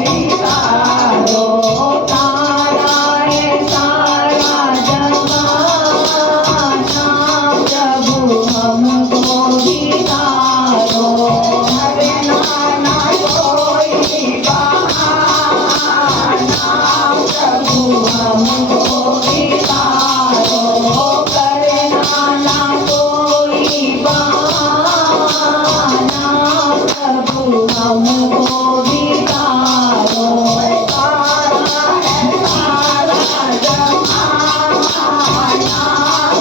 बितारो तारा है सारा जमाना प्रभु हमको बितारो करना ना कोई बहाना प्रभु हमको बितारो करना ना कोई बहाना प्रभु हमको बितारो तारा है सारा जमाना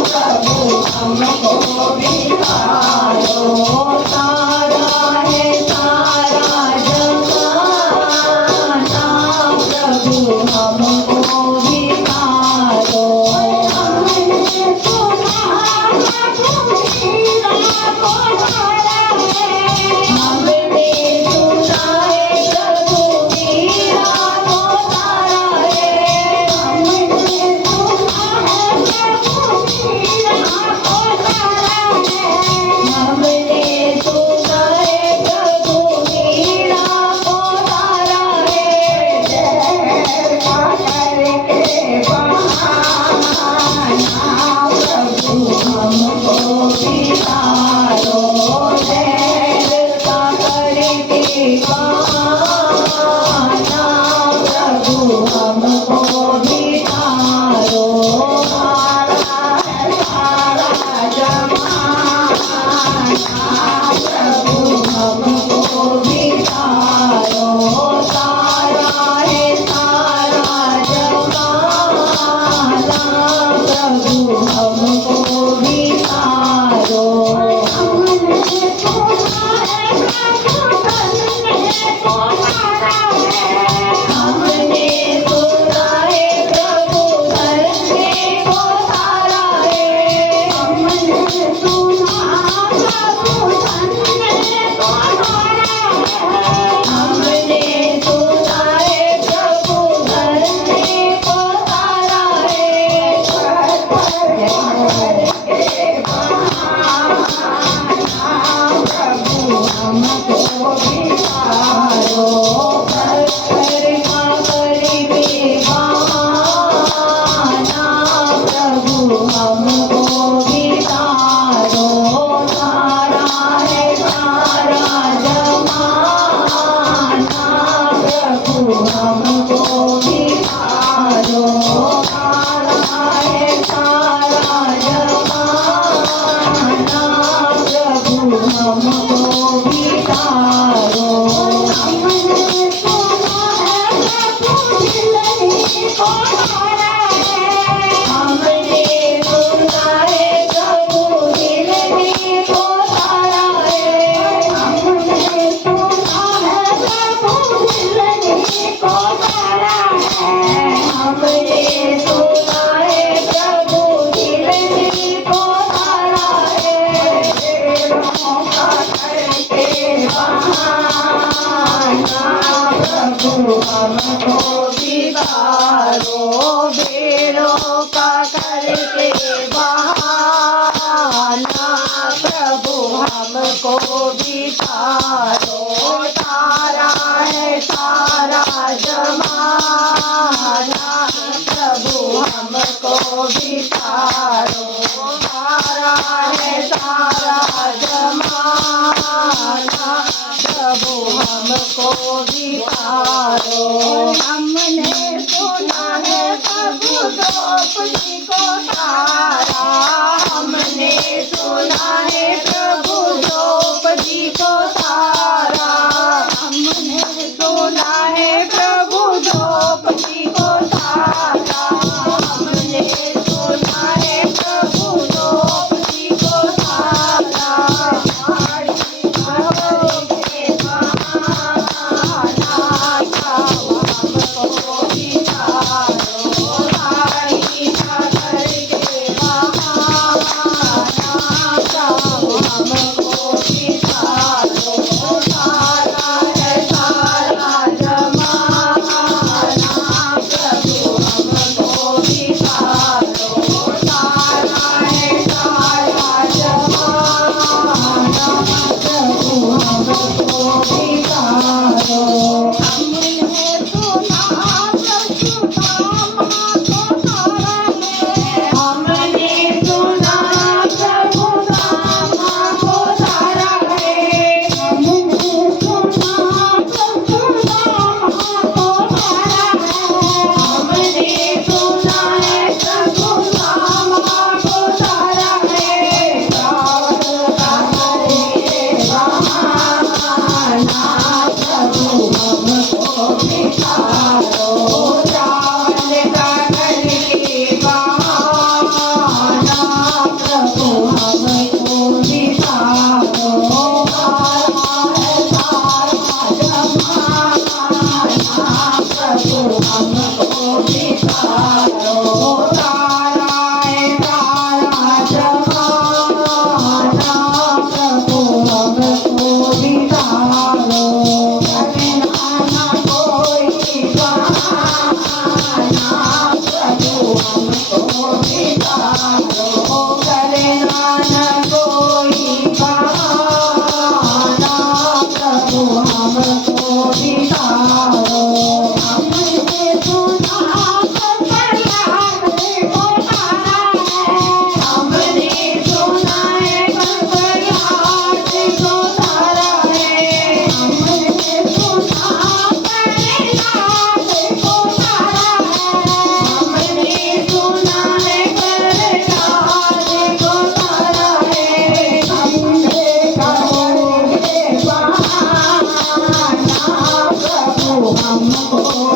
प्रभु हमको बितारो तारा है सारा जमाना प्रभु हमको बितारो हमने सुना हमने सुना है प्रभु मीरा को तारा है हमने सुना है प्रभु मीरा को तारा है हमने सुना है प्रभु मीरा को तारा है करके बहाना प्रभु हमको बितारो जैर का करके बहाना प्रभु हमको बितारो तारा है सारा जमाना प्रभु हमको बितारो तारा है सारा जमाना प्रभु हमको बितारो हमने सुना है प्रभु करने को तारा है हमने सुना है प्रभु करने को तारा है हमने सुना प्रभु करने को तारा है हमने सुना है प्रभु करने को तारा है करके बहाना प्रभु हमको बितारो करके बहाना प्रभु हमको बितारो तारा है सारा जमाना प्रभु हमको बितारो तारा है सारा जमाना प्रभु हमको बितारो हमने सुना है प्रभु दिलनी को तारा है हमने सुना है प्रभु दिलनी को तारा है हमने सुना है प्रभु दिलनी को तारा है हमने सुना है प्रभु दिलनी को तारा है करके बहाना प्रभु हमको बितारो बेड़ों का करके बहाना प्रभु हमको बितारो तारा है सारा जमाना प्रभु हमको बितारो तारा है सारा जमाना प्रभु हमको बितारो हमने सुना है प्रभु द्रौपदी को तारा हमने सुना है प्रभु द्रौपदी को तारा हमने सुना है प्रभु द्रौपदी को तारा हमने सुना है प्रभु द्रौपदी को तारा करके बहाना हमको बितारो तारी करके बहाना हमको बितारो तारा है सारा जमाना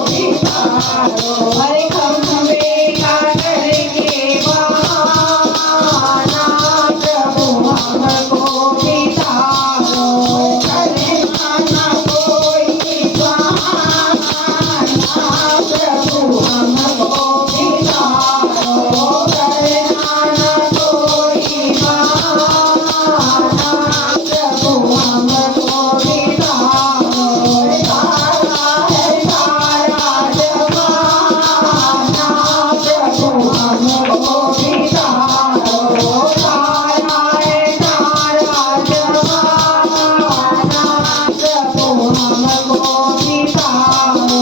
बितारो अरे खंबे का करके बहाना प्रभु हमको बितारो करे ना कोई बहाना प्रभु हमको बितारो करे ना कोई बहाना प्रभु हमको बितारो तारा है तारा जमाना प्रभु हमको बितारो तारा है तारा जमाना प्रभु हमको बितारो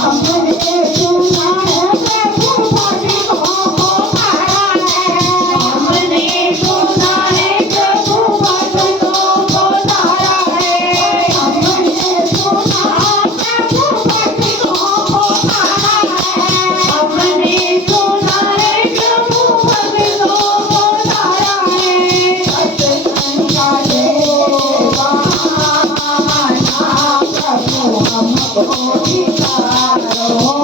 हमने सुना है प्रभु भक्तों को तारा है हमने सुना है प्रभु भक्तों को तारा है हमने सुना प्रभु भक्तों को तारा है हमने सुना है प्रभु भक्तों को तारा है सत्संग का देवाना प्रभु हमको बितारो